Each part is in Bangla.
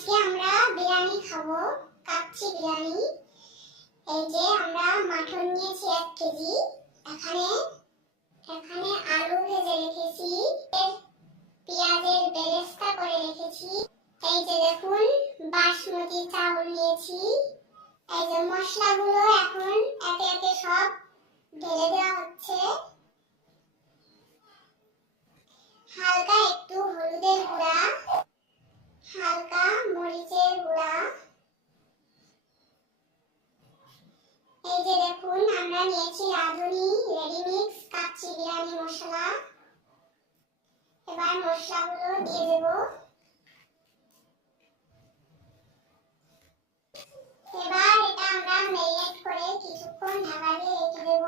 আজকে আমরা বিরিয়ানি খাবো, কাচ্চি বিরিয়ানি। এই যে আমরা মাটন নিয়েছি 1 কেজি। এখানে এখানে আলু ভেজে রেখেছি, পেঁয়াজের বেরেস্তা করে রেখেছি। এই যে দেখুন বাসমতি চাউল নিয়েছি। এই যে মশলাগুলো এখন একে একে সব ঢেলে দেওয়া হচ্ছে। হালকা একটু হলুদের গুঁড়া, হালকা মরিচের গুঁড়া। এই যে দেখুন আমরা নিয়েছি রাঁধুনি রেডিমিক্স কাচ্চি বিরিয়ানি মশলা। এবার মশলাগুলো দিয়ে দেব। এবার এটা আমরা ম্যারিনেট করে কিছুক্ষণ ঢাকা দিয়ে রেখে দেব।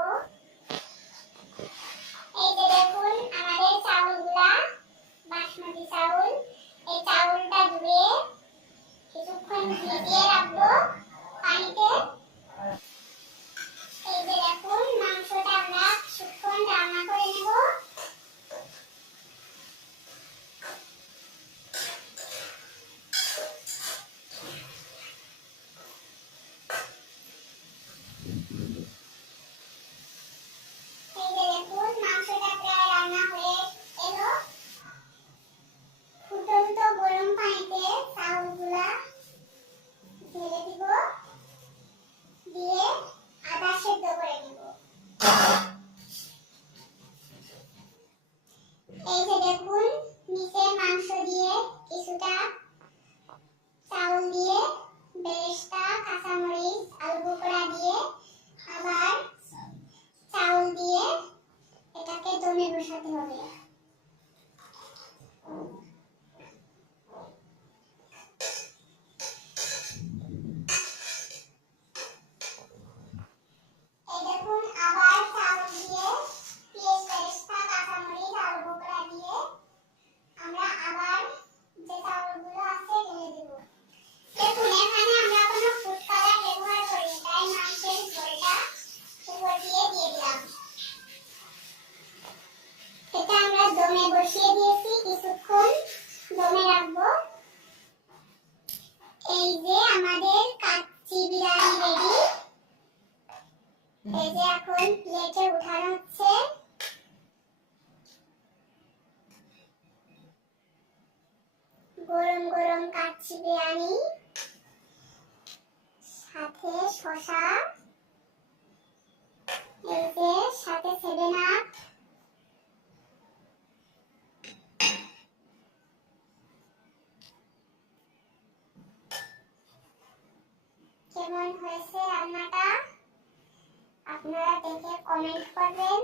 এই যে দেখুন আমাদের চাউলগুলা বাসমতি চাউল, এই চাউলটা ধুয়ে কিছুক্ষণ ভিজিয়ে রাখবো পানিতে। এই যে দেখুন মাংসটা আমরা কিছুক্ষণ রান্না করে নেব। এই যে দেখুন মাংসটা প্রায় রান্না হয়ে এলো। ফুটন্ত গরম পানিতে চাউলগুলা ঢেলে দিব, দিয়ে আদা সেদ্ধ করে নেব। এই যে দেখুন নিচে মাংস দিয়ে কিছুটা চাউল দিয়ে বেরেস্তা, কাঁচামরিচ, আলু বোখরা দিয়ে আবার চাউল দিয়ে এটাকে দমে বসাতে হবে। এই দেখুন আবার চাউল দিয়ে পেঁয়াজ, বেরেস্তা, কাঁচামরিচ, আলু বোখরা দিয়ে আমরা আবার যে চাউলগুলো আছে ঢেলে দেব। দেখুন এখানে আমরা কোনো ফুড কালার ব্যবহার করিনি, তাই মাংসের ঝোলটা উপর দিয়ে দিলাম। এটা আমরা দমে বসিয়ে দিয়েছি, কিছুক্ষণ দমে রাখবো। এই যে আমাদের কাচ্চি বিরিয়ানি রেডি। এই যে এখন প্লেটে উঠানো হচ্ছে। গরম গরম কাচ্চি বিরিয়ানি, সাথে শসা, এই যে সাথে 7 আপ। কেমন হয়েছে রান্নাটা আপনারা দেখে কমেন্ট করবেন।